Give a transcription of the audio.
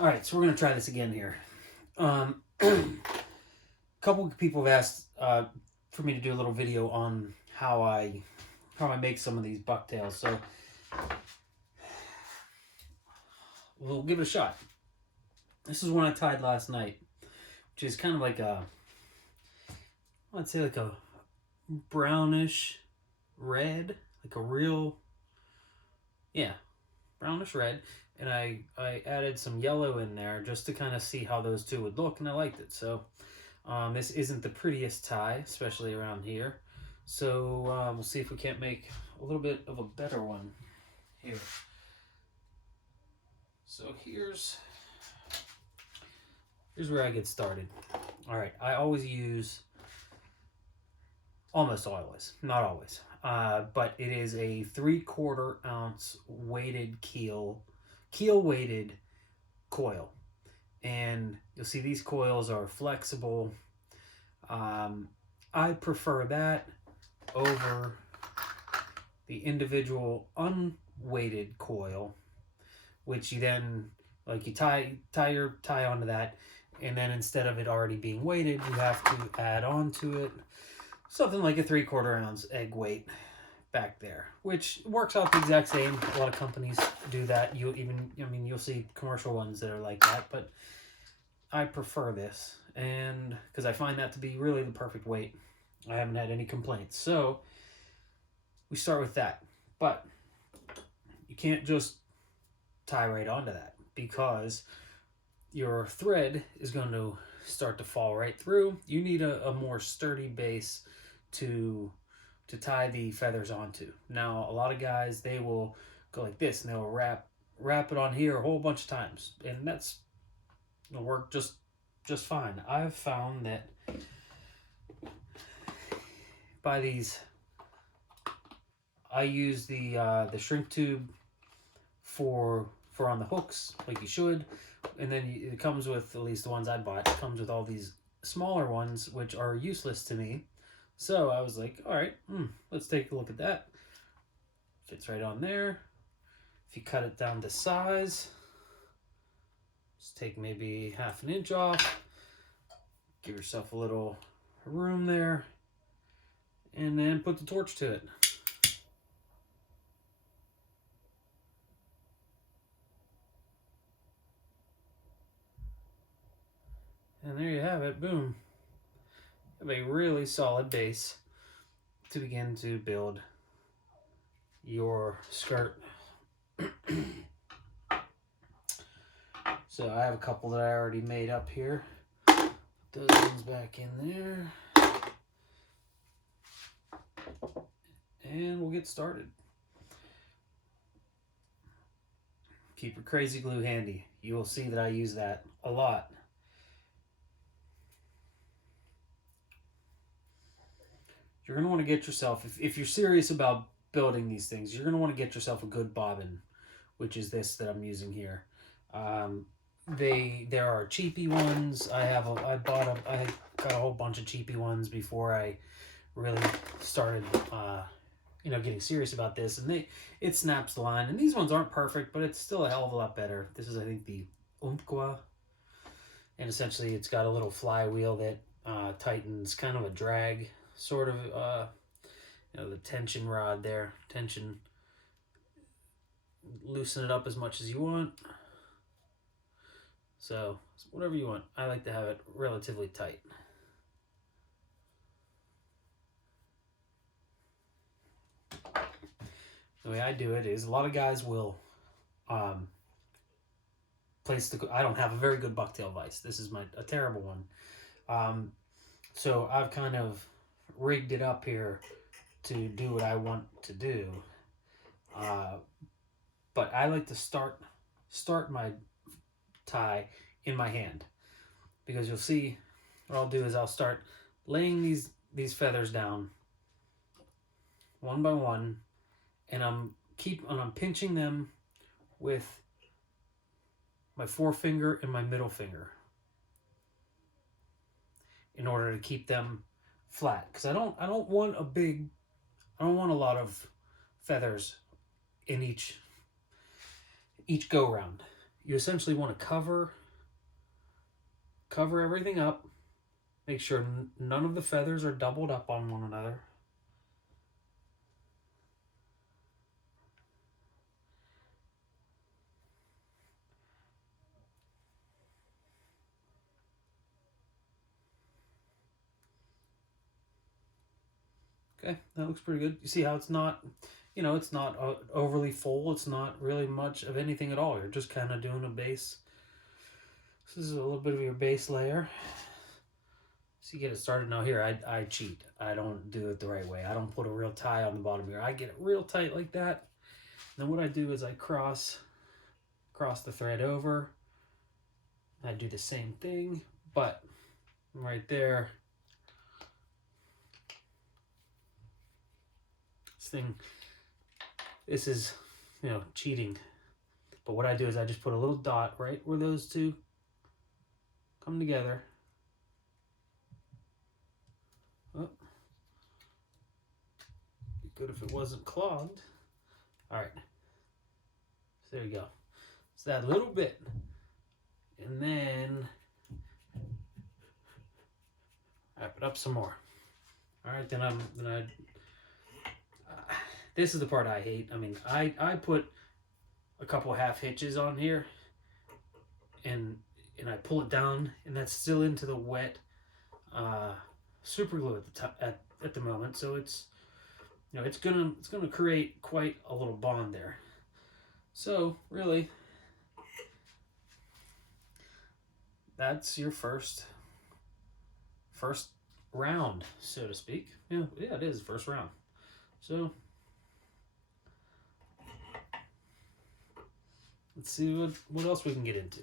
All right, so we're gonna try this again here. A couple of people have asked for me to do a little video on how I make some of these bucktails. So we'll give it a shot. This is one I tied last night, which is kind of like I'd say like a brownish red, like a real, yeah, brownish red. And I added some yellow in there just to kind of see how those two would look, and I liked it. So this isn't the prettiest tie, especially around here. So we'll see if we can't make a little bit of a better one here. So here's where I get started. All right, I always use, almost always, not always, but it is a 3/4 ounce weighted keel weighted coil. And you'll see these coils are flexible. I prefer that over the individual unweighted coil, which you then, like, you tie your tie onto that, and then instead of it already being weighted, you have to add on to it something like a 3/4 ounce egg weight back there, which works out the exact same. A lot of companies do that. You'll see commercial ones that are like that, but I prefer this, and because I find that to be really the perfect weight. I haven't had any complaints. So we start with that, but you can't just tie right onto that, because your thread is going to start to fall right through. You need a more sturdy base to tie the feathers onto. Now, a lot of guys, they will go like this, and they'll wrap it on here a whole bunch of times, and that's gonna work just fine. I've found that by these, I use the shrink tube for on the hooks, like you should, and then it comes with, at least the ones I bought, it comes with all these smaller ones, which are useless to me. So I was like, all right, let's take a look at that. Fits right on there. If you cut it down to size, just take maybe 1/2 inch off, give yourself a little room there, and then put the torch to it. And there you have it, boom. You have a really solid base to begin to build your skirt. So I have a couple that I already made up here. Put those ones back in there. And we'll get started. Keep your crazy glue handy. You will see that I use that a lot. You're going to want to get yourself, if you're serious about building these things, you're going to want to get yourself a good bobbin, which is this that I'm using here. There are cheapy ones. I got a whole bunch of cheapy ones before I really started getting serious about this, and it snaps the line, and these ones aren't perfect, but it's still a hell of a lot better. This is, I think, the Umpqua, and essentially it's got a little flywheel that tightens, kind of a drag sort of, the tension rod there, loosen it up as much as you want. So whatever you want. I like to have it relatively tight. The way I do it is, a lot of guys will place I don't have a very good bucktail vise. This is a terrible one. So I've kind of rigged it up here to do what I want to do. But I like to start my tie in my hand, because you'll see what I'll do is I'll start laying these feathers down one by one, and I'm pinching them with my forefinger and my middle finger in order to keep them flat, because I don't want a lot of feathers in each go round. you essentially want to cover everything up. Make sure none of the feathers are doubled up on one another. Okay, that looks pretty good. You see how it's not, it's not overly full. It's not really much of anything at all. You're just kind of doing a base. This is a little bit of your base layer. So you get it started. Now here, I cheat. I don't do it the right way. I don't put a real tie on the bottom here. I get it real tight like that. Then what I do is I cross the thread over. I do the same thing, but right there, this is, cheating. But what I do is I just put a little dot right where those two come together. Oh, be good if it wasn't clogged. All right, so there you go. So that little bit, and then wrap it up some more. All right, then this is the part I hate. I mean, I put a couple half hitches on here, and I pull it down, and that's still into the wet super glue at the moment. So it's it's gonna create quite a little bond there. So really, that's your first round, so to speak. Yeah, it is first round. So let's see what else we can get into.